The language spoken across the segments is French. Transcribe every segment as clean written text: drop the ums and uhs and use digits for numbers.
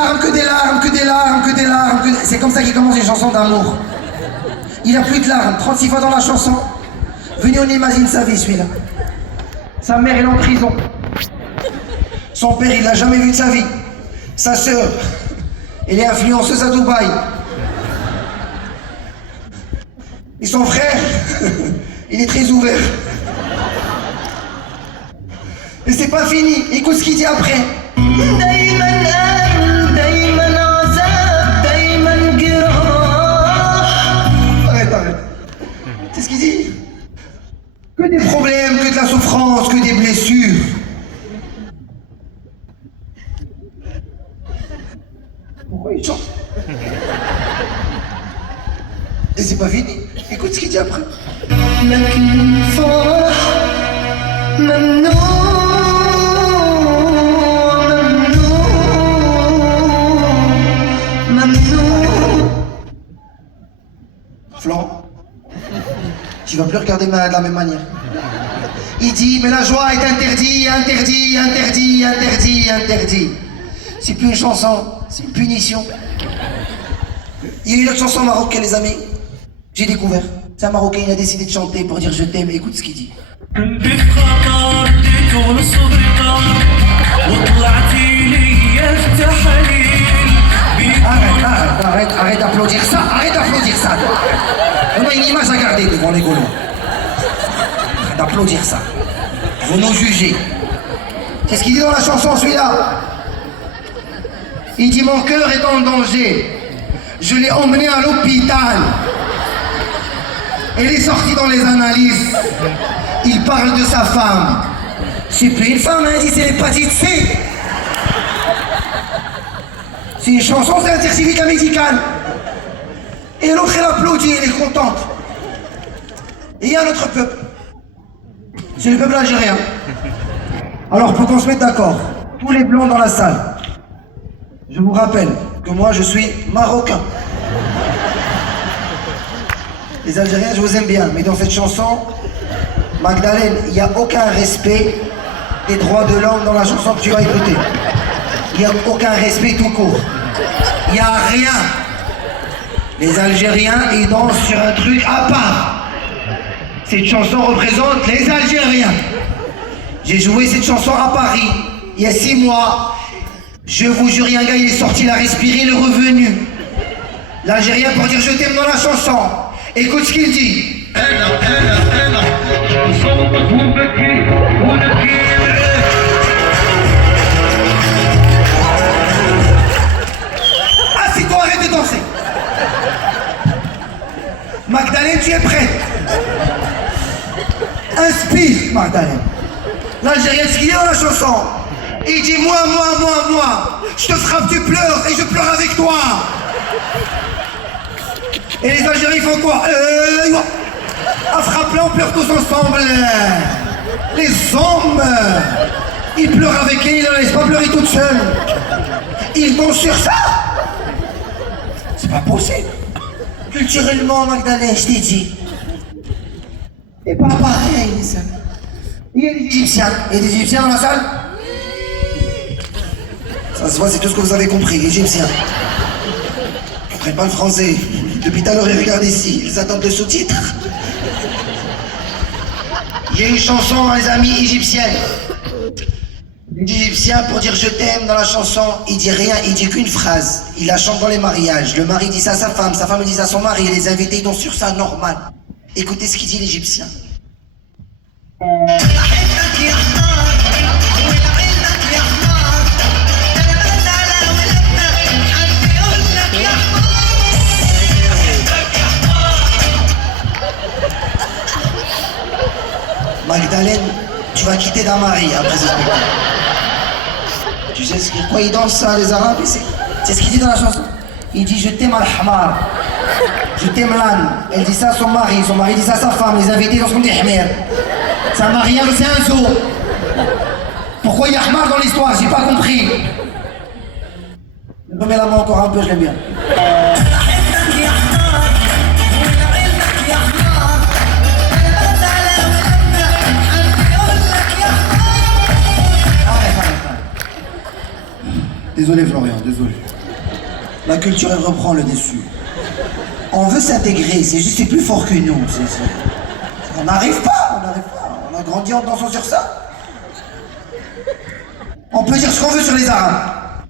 larmes, que des larmes, que des larmes, que des larmes. C'est comme ça qu'il commence une chanson d'amour. Il a plus de larmes, 36 fois dans la chanson. Venez, on imagine sa vie, celui-là. Sa mère, elle est en prison. Son père, il l'a jamais vu de sa vie. Sa sœur, elle est influenceuse à Dubaï. Et son frère, il est très ouvert. Et c'est pas fini, écoute ce qu'il dit après. Arrête. C'est ce qu'il dit. Que des problèmes, que de la souffrance, que des blessures. Pourquoi il chante? Et c'est pas fini. Écoute ce qu'il dit après. Flan, tu vas plus regarder de la même manière. Il dit, mais la joie est interdite, interdit. C'est plus une chanson, c'est une punition. Il y a eu une autre chanson marocaine, les amis. J'ai découvert. C'est un Marocain, il a décidé de chanter pour dire je t'aime. Écoute ce qu'il dit. Arrête d'applaudir ça, On a une image à garder devant les Gaulois. Arrête d'applaudir ça. Vous nous jugez. C'est ce qu'il dit dans la chanson, celui-là. Il dit, mon cœur est en danger. Je l'ai emmené à l'hôpital. Elle est sortie dans les analyses. Il parle de sa femme. C'est plus une femme, hein, il dit, c'est l'hépatite C. C'est une chanson, c'est un certificat médical. Et l'autre, elle applaudit, elle est contente. Et il y a notre peuple. C'est le peuple algérien. Alors, pour qu'on se mette d'accord, tous les blancs dans la salle, je vous rappelle que moi, je suis marocain. Les Algériens, je vous aime bien, mais dans cette chanson, Magdalène, il n'y a aucun respect des droits de l'homme dans la chanson que tu vas écouter. Il n'y a aucun respect tout court. Il n'y a rien. Les Algériens, ils dansent sur un truc à part. Cette chanson représente les Algériens. J'ai joué cette chanson à Paris, il y a 6 mois. Je vous jure, il y a un gars, il est sorti, il a respiré, il est revenu. L'Algérien pour dire je t'aime dans la chanson. Écoute ce qu'il dit. Assis-toi, arrête de danser. Magdalène, tu es prête? Inspire, Magdalène. L'Algérien, ce qu'il dit dans la chanson, il dit moi, je te frappe, tu pleures et je pleure avec toi. Et les Algériens ils font quoi? À frapper, on pleure tous ensemble. Les hommes, ils pleurent avec elle, ils ne la laissent pas pleurer toute seule. Ils vont sur ça. C'est pas possible. Culturellement, Magdalène, je t'ai dit. C'est pas pareil, les amis. Il y a des Égyptiens. Il y a des Égyptiens dans la salle? Ça se voit, c'est tout ce que vous avez compris, Égyptiens. Ils ne comprennent pas le français. Depuis tout à l'heure, ils regardent ici. Ils attendent le sous-titre. Il y a une chanson, les amis, égyptienne. L'Égyptien, pour dire je t'aime dans la chanson, il dit rien, il dit qu'une phrase. Il la chante dans les mariages. Le mari dit ça à sa femme dit ça à son mari. Et les invités, ils dansent sur ça, normal. Écoutez ce qu'il dit, l'Égyptien. Magdalène, tu vas quitter ta mari après ce spectacle. Tu sais pourquoi ils dansent ça, les Arabes? C'est ce qu'il dit dans la chanson. Il dit je t'aime al-hamar. Je t'aime l'âne. Elle dit ça à son mari dit ça à sa femme. Les invités dansent comme des hmer. C'est un mariage, c'est un zoo. Pourquoi il y a hamar dans l'histoire? J'ai pas compris. Je remets la main encore un peu, je l'aime bien. Désolé Florian, désolé. La culture, elle reprend le dessus. On veut s'intégrer, c'est juste c'est plus fort que nous. On n'arrive pas, on a grandi en dansant sur ça. On peut dire ce qu'on veut sur les Arabes.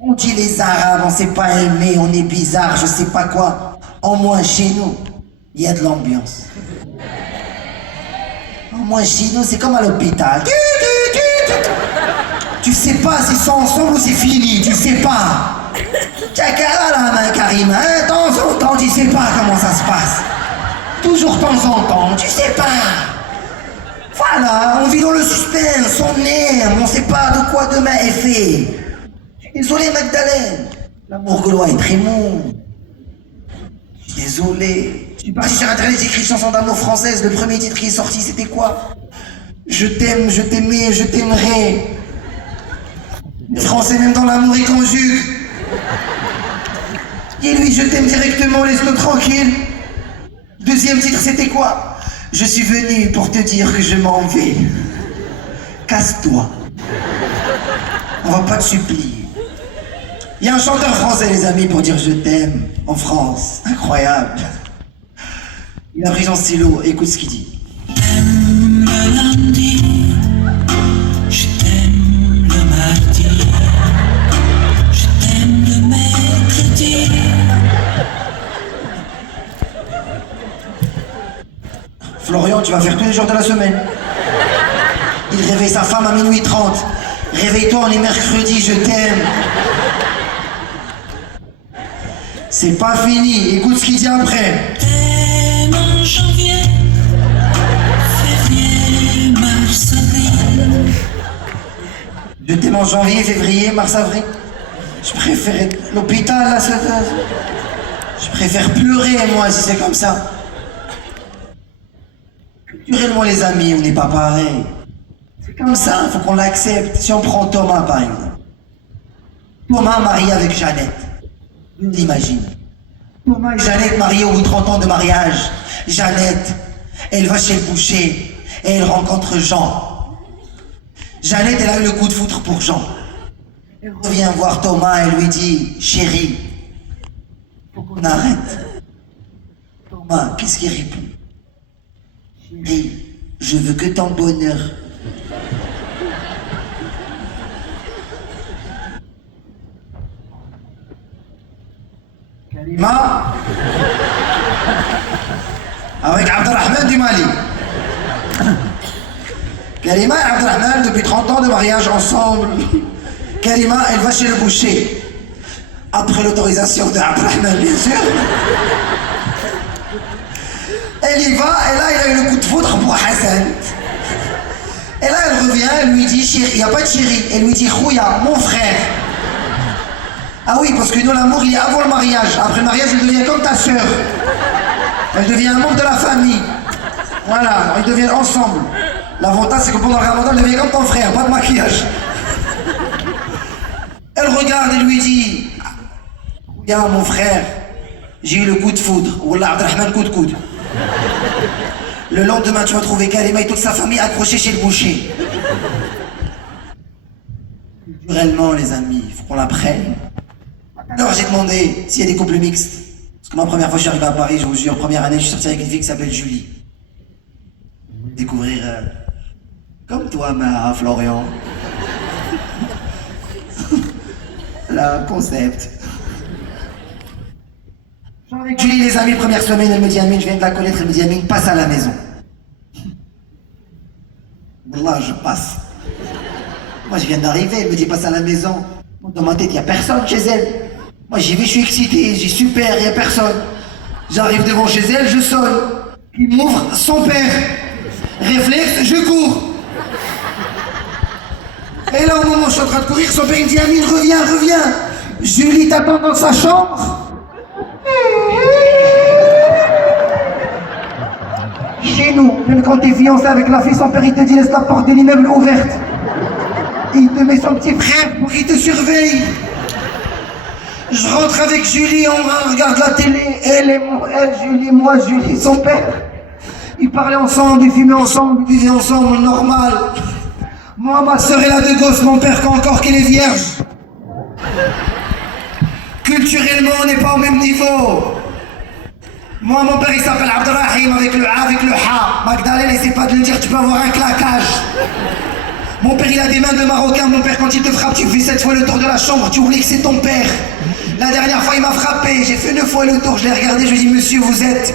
On dit les Arabes, on sait pas aimer, on est bizarre, je sais pas quoi. Au moins chez nous, il y a de l'ambiance. Au moins chez nous, c'est comme à l'hôpital. Tu sais pas s'ils sont ensemble ou c'est fini, tu sais pas. Tchakala la main Karim, hein, de temps en temps, tu sais pas comment ça se passe. Toujours de temps en temps, tu sais pas. Voilà, on vit dans le suspense, on aime, on sait pas de quoi demain est fait. Désolé Magdalene, l'amour gaulois est très mou. Je suis désolé. Je suis parti sur internet, j'ai écrit chanson d'amour française, le premier titre qui est sorti c'était quoi? Je t'aime, je t'aimais, je t'aimerai. Les Français même dans l'amour ils conjuguent. Et lui, je t'aime directement, laisse-le tranquille. Deuxième titre, c'était quoi? Je suis venu pour te dire que je m'en vais. Casse-toi. On va pas te supplier. Il y a un chanteur français, les amis, pour dire je t'aime, en France. Incroyable. Il a pris son stylo, écoute ce qu'il dit. T'aimes le lundi, je t'aime le mardi, je t'aime le mercredi. Florian, tu vas faire tous les jours de la semaine. Il réveille sa femme à minuit 30. Réveille-toi, on est mercredi, je t'aime. C'est pas fini, écoute ce qu'il dit après. T'aimes en janvier, février, mars, avril. Je t'aime en janvier, février, mars, avril. Je préfère être à l'hôpital, là, je préfère pleurer, moi, si c'est comme ça. Culturellement, les amis, on n'est pas pareil. C'est comme ça, il faut qu'on l'accepte. Si on prend Thomas, par exemple. Thomas marié avec Jeannette. Imagine. Thomas et Jeannette mariés au bout de 30 ans de mariage. Jeannette, elle va chez le boucher et elle rencontre Jean. Jeannette, elle a eu le coup de foudre pour Jean. Elle revient voir Thomas et lui dit, chérie, faut qu'on arrête. Thomas, qu'est-ce qu'il répond? Chérie, je veux que ton bonheur. Kalima avec Abdelrahman du Mali. Kalima et Abdelrahman, depuis 30 ans de mariage ensemble. Kalima, elle va chez le boucher. Après l'autorisation de Abdelrahman, bien sûr. Elle y va, et là, il a eu le coup de foudre pour Hassan. Et là, elle revient, elle lui dit, chérie, il n'y a pas de chérie. Elle lui dit, Khouya, mon frère. Ah oui, parce que nous, l'amour, il est avant le mariage. Après le mariage, elle devient comme ta sœur. Elle devient un membre de la famille. Voilà, ils deviennent ensemble. L'avantage, c'est que pendant le ramadan, elle devient comme ton frère, pas de maquillage. Elle regarde et lui dit, Khouya, mon frère, j'ai eu le coup de foudre. Wallah, Abdelrahman, coup de coude. Le lendemain, tu vas trouver Kalima et toute sa famille accrochés chez le boucher. Culturellement, les amis, il faut qu'on l'apprenne. Alors, j'ai demandé s'il y a des couples mixtes. Parce que moi, première fois que je suis arrivé à Paris, je vous jure, en première année, je suis sorti avec une fille qui s'appelle Julie. Découvrir, comme toi, ma Florian. Le concept. Avec Julie, les amis, première semaine, elle me dit Amine, je viens de la connaître, elle me dit Amine, passe à la maison. Wallah, je passe. Moi, je viens d'arriver, elle me dit passe à la maison. Dans ma tête, il n'y a personne chez elle. Moi, j'y vais, je suis excité, j'ai super, il n'y a personne. J'arrive devant chez elle, je sonne. Il m'ouvre son père. Réflexe, je cours. Et là, au moment où je suis en train de courir, son père il me dit Amine, reviens, reviens. Julie t'attend dans sa chambre. Chez nous, même quand t'es fiancé avec la fille, son père il te dit laisse la porte de l'immeuble ouverte. Il te met son petit frère pour qu'il te surveille. Je rentre avec Julie, on regarde la télé, elle, Julie, moi, Julie, son père. Ils parlaient ensemble, ils fumaient ensemble, ils vivaient ensemble, normal. Moi, ma soeur, elle a deux gosses, mon père, encore qu'elle est vierge. Culturellement, on n'est pas au même niveau. Moi, mon père, il s'appelle Abdelrahim avec le A, avec le Ha. Magdalene, essaie pas de le dire, tu peux avoir un claquage. Mon père, il a des mains de Marocain. Mon père, quand il te frappe, tu fais 7 fois le tour de la chambre, tu oublies que c'est ton père. La dernière fois, il m'a frappé, j'ai fait 9 fois le tour, je l'ai regardé, je lui ai dit, monsieur, vous êtes...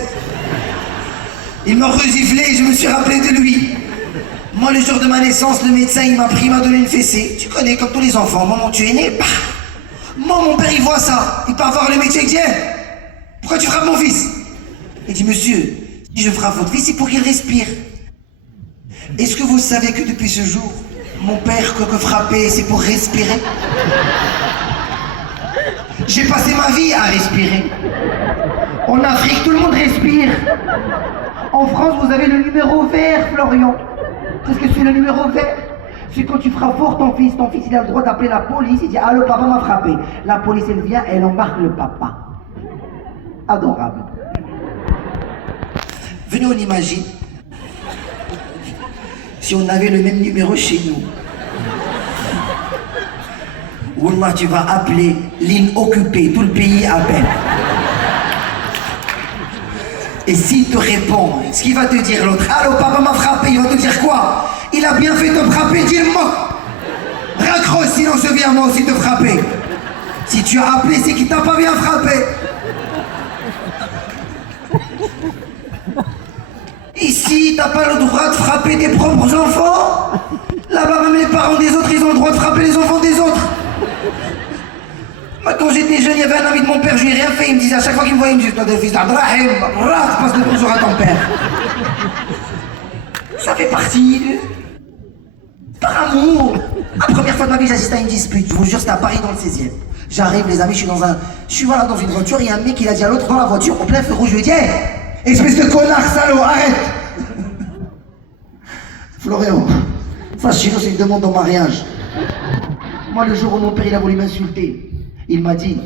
Il m'a resiflé et je me suis rappelé de lui. Moi, le jour de ma naissance, le médecin, il m'a pris, il m'a donné une fessée. Tu connais, comme tous les enfants, au moment où tu es né, bah. Moi, mon père, il voit ça. Il part voir le médecin, il dit, pourquoi tu frappes mon fils? Il dit, monsieur, si je frappe votre fils, c'est pour qu'il respire. Est-ce que vous savez que depuis ce jour, mon père, que frapper, c'est pour respirer? J'ai passé ma vie à respirer. En Afrique, tout le monde respire. En France, vous avez le numéro vert, Florian. Qu'est-ce que c'est le numéro vert? C'est quand tu frappes fort ton fils il a le droit d'appeler la police, il dit « Allô, papa m'a frappé ». La police, elle vient, elle embarque le papa. Adorable. Venez, on imagine si on avait le même numéro chez nous. Wallah, tu vas appeler ligne occupée, tout le pays appelle. Et s'il te répond, ce qu'il va te dire l'autre, allô, papa m'a frappé, il va te dire quoi? Il a bien fait de te frapper, dis-le-moi. Raccroche, sinon je viens moi aussi te frapper. Si tu as appelé, c'est qu'il t'a pas bien frappé. Ici, t'as pas le droit de frapper tes propres enfants. Là-bas, même les parents des autres, ils ont le droit de frapper les enfants des autres. Moi, quand j'étais jeune, il y avait un ami de mon père, je lui ai rien fait. Il me disait à chaque fois qu'il me voyait, il me disait, toi, t'es le fils d'Abdelrahim, passe le bonjour à ton père. Ça fait partie de... Par amour. La première fois de ma vie, j'assiste à une dispute. Je vous jure, c'était à Paris dans le 16e. J'arrive, les amis, je suis voilà, dans une voiture, il y a un mec qui a dit à l'autre dans la voiture, au plein feu rouge, je lui ai dit, hey, espèce de connard, salaud, arrête. Florian, ça, chez nous, c'est une demande en mariage. Moi, le jour où mon père, il a voulu m'insulter, il m'a dit,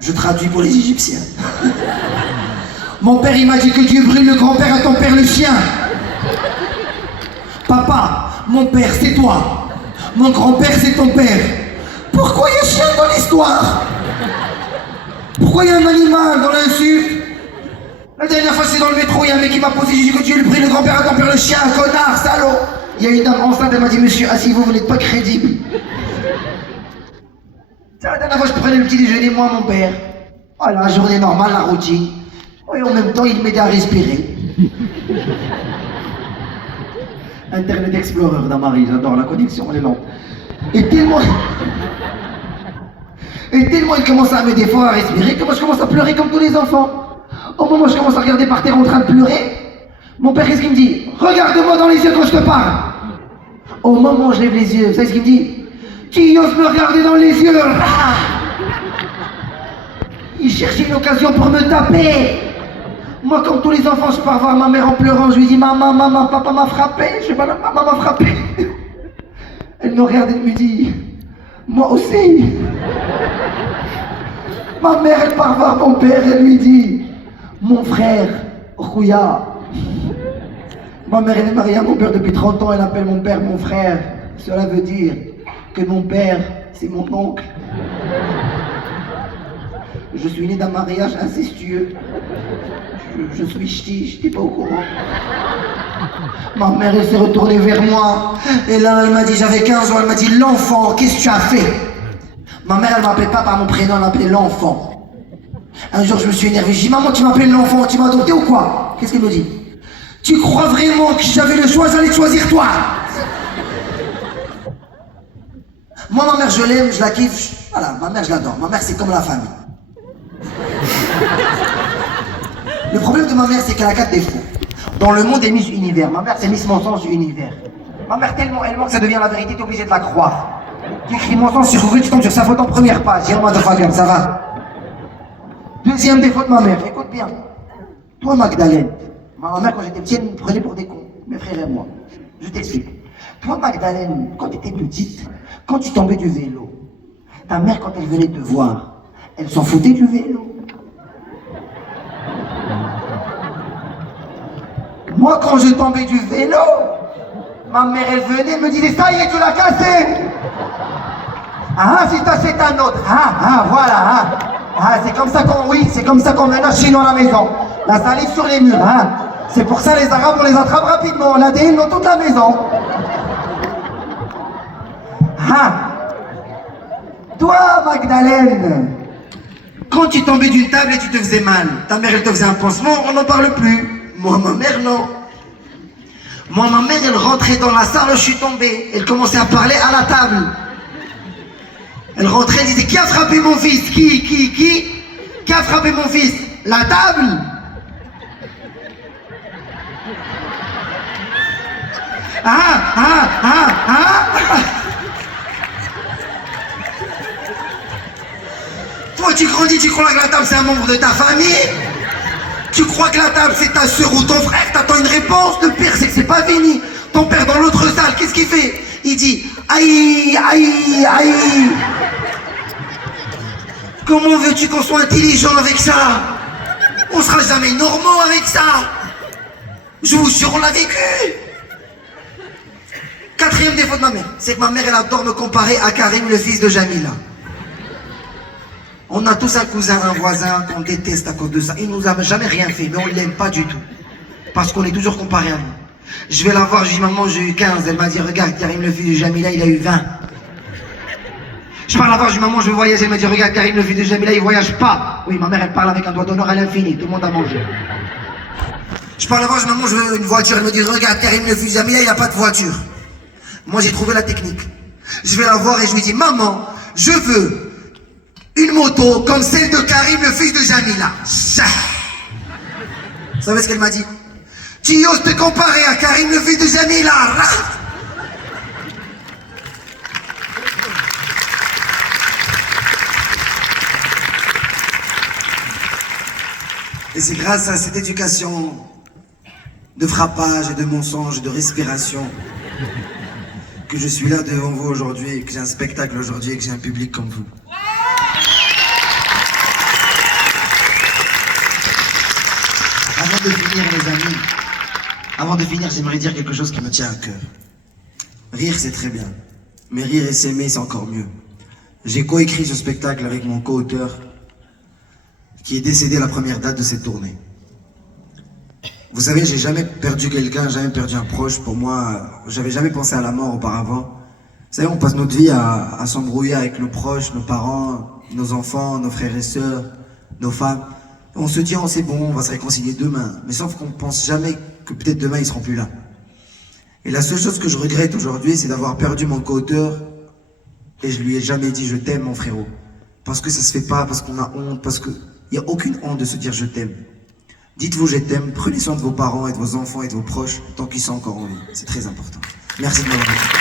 je traduis pour les Égyptiens. Mon père, il m'a dit que Dieu brûle le grand-père à ton père le chien. Papa, mon père, c'est toi. Mon grand-père, c'est ton père. Pourquoi il y a chien dans l'histoire? Pourquoi il y a un animal dans l'insulte? La dernière fois, c'est dans le métro, il y a un mec qui m'a posé, j'ai dit que Dieu brûle le grand-père à ton père le chien, connard, salaud. Il y a une dame enceinte, elle m'a dit, monsieur, asseyez-vous, vous n'êtes pas crédible. C'est la dernière fois, je prenais le petit déjeuner, moi, mon père. Voilà, la journée normale, la routine. Et en même temps, il m'aidait à respirer. Internet Explorer d'Amari, j'adore la connexion, elle est lente. Et tellement il commence à m'aider fort à respirer que moi je commence à pleurer comme tous les enfants. Au moment où je commence à regarder par terre en train de pleurer, mon père, qu'est-ce qu'il me dit? Regarde-moi dans les yeux quand je te parle. Au moment où je lève les yeux, vous savez ce qu'il me dit? Qui ose me regarder dans les yeux? Il cherchait une occasion pour me taper. Moi, comme tous les enfants, je pars voir ma mère en pleurant. Je lui dis, maman, papa m'a frappé. Je sais pas, maman m'a frappé. Elle me regarde et me dit, moi aussi. Ma mère, elle part voir mon père et lui dit, mon frère, Rouya. Ma mère, elle est mariée à mon père depuis 30 ans. Elle appelle mon père mon frère. Cela veut dire que mon père, c'est mon oncle. Je suis né d'un mariage incestueux. Je suis ch'ti, j'étais pas au courant. Ma mère, elle s'est retournée vers moi. Et là, elle m'a dit, j'avais 15 ans, elle m'a dit, l'enfant, qu'est-ce que tu as fait? Ma mère, elle m'appelait pas par mon prénom, elle m'appelait l'enfant. Un jour, je me suis énervé, j'ai dit, maman, tu m'appelles l'enfant, tu m'as adopté ou quoi? Qu'est-ce qu'elle me dit? Tu crois vraiment que si j'avais le choix, j'allais choisir toi? Moi, ma mère, je l'aime, je la kiffe. Voilà, ma mère, je l'adore. Ma mère, c'est comme la famille. Le problème de ma mère, c'est qu'elle a 4 défauts. Dans le monde des Miss Univers, ma mère, c'est Miss Mensonge Univers. Ma mère, tellement elle ment que ça devient la vérité, t'es obligé de la croire. Tu écris mensonge sur Google, tu tombes sur sa photo en première page. Dis-moi de Fabian, ça va? Deuxième défaut de ma mère, écoute bien. Toi, Magdalene, ma mère, quand j'étais petite, elle me prenait pour des cons, mes frères et moi. Je t'explique. Toi, Magdalene, quand tu étais petite, quand tu tombais du vélo, ta mère, quand elle venait te voir, elle s'en foutait du vélo. Moi, quand je tombais du vélo, Ma mère, elle venait, elle me disait, ça y est, tu l'as cassé. Ah, si t'achètes un autre. Voilà. C'est comme ça c'est comme ça qu'on ménage chez nous à la maison. La salive sur les murs. C'est pour ça les Arabes, on les attrape rapidement. On a des dans toute la maison. Toi, Magdalene, quand tu tombais d'une table et tu te faisais mal, ta mère, elle te faisait un pansement, on n'en parle plus. Moi, ma mère, non. Moi, ma mère, elle rentrait dans la salle, je suis tombé. Elle commençait à parler à la table. Elle rentrait, elle disait, qui a frappé mon fils? Qui a frappé mon fils? La table? Toi, tu grandis, tu crois que la table, c'est un membre de ta famille? Tu crois que la table, c'est ta soeur ou ton frère? T'attends une réponse? Le pire, c'est que c'est pas fini. Ton père, dans l'autre salle, qu'est-ce qu'il fait? Il dit, aïe. Comment veux-tu qu'on soit intelligent avec ça? On sera jamais normaux avec ça. Je vous jure, on l'a vécu. Quatrième défaut de ma mère, c'est que ma mère, elle adore me comparer à Karim, le fils de Jamila. On a tous un cousin, un voisin qu'on déteste à cause de ça. Il nous a jamais rien fait, mais on l'aime pas du tout. Parce qu'on est toujours comparé à lui. Je vais la voir, je dis, maman, j'ai eu 15. Elle m'a dit, regarde, Karim, le fils de Jamila, il a eu 20. Je parle à la voir, je dis, maman, je veux voyager. Elle m'a dit, regarde, Karim, le fils de Jamila, il voyage pas. Oui, ma mère, elle parle avec un doigt d'honneur à l'infini. Tout le monde a mangé. Je parle à la voir, je dis, maman, je veux une voiture. Elle me dit, regarde, Karim, le fils de Jamila, il a pas de voiture. Moi, j'ai trouvé la technique. Je vais la voir et je lui dis, maman, je veux une moto comme celle de Karim, le fils de Jamila. Vous savez ce qu'elle m'a dit? Tu oses te comparer à Karim, le fils de Jamila? Et c'est grâce à cette éducation de frappage et de mensonge et de respiration que je suis là devant vous aujourd'hui, que j'ai un spectacle aujourd'hui et que j'ai un public comme vous. Avant de finir, les amis, j'aimerais dire quelque chose qui me tient à cœur. Rire, c'est très bien, mais rire et s'aimer, c'est encore mieux. J'ai coécrit ce spectacle avec mon co-auteur, qui est décédé à la première date de cette tournée. Vous savez, j'ai jamais perdu quelqu'un, jamais perdu un proche. Pour moi, j'avais jamais pensé à la mort auparavant. Vous savez, on passe notre vie à s'embrouiller avec nos proches, nos parents, nos enfants, nos frères et sœurs, nos femmes. On se dit, oh, c'est bon, on va se réconcilier demain. Mais sauf qu'on pense jamais que peut-être demain, ils seront plus là. Et la seule chose que je regrette aujourd'hui, c'est d'avoir perdu mon co-auteur et je lui ai jamais dit je t'aime, mon frérot. Parce que ça se fait pas, parce qu'on a honte, parce qu'il n'y a aucune honte de se dire je t'aime. Dites-vous je t'aime, prenez soin de vos parents et de vos enfants et de vos proches tant qu'ils sont encore en vie. C'est très important. Merci de m'avoir écouté.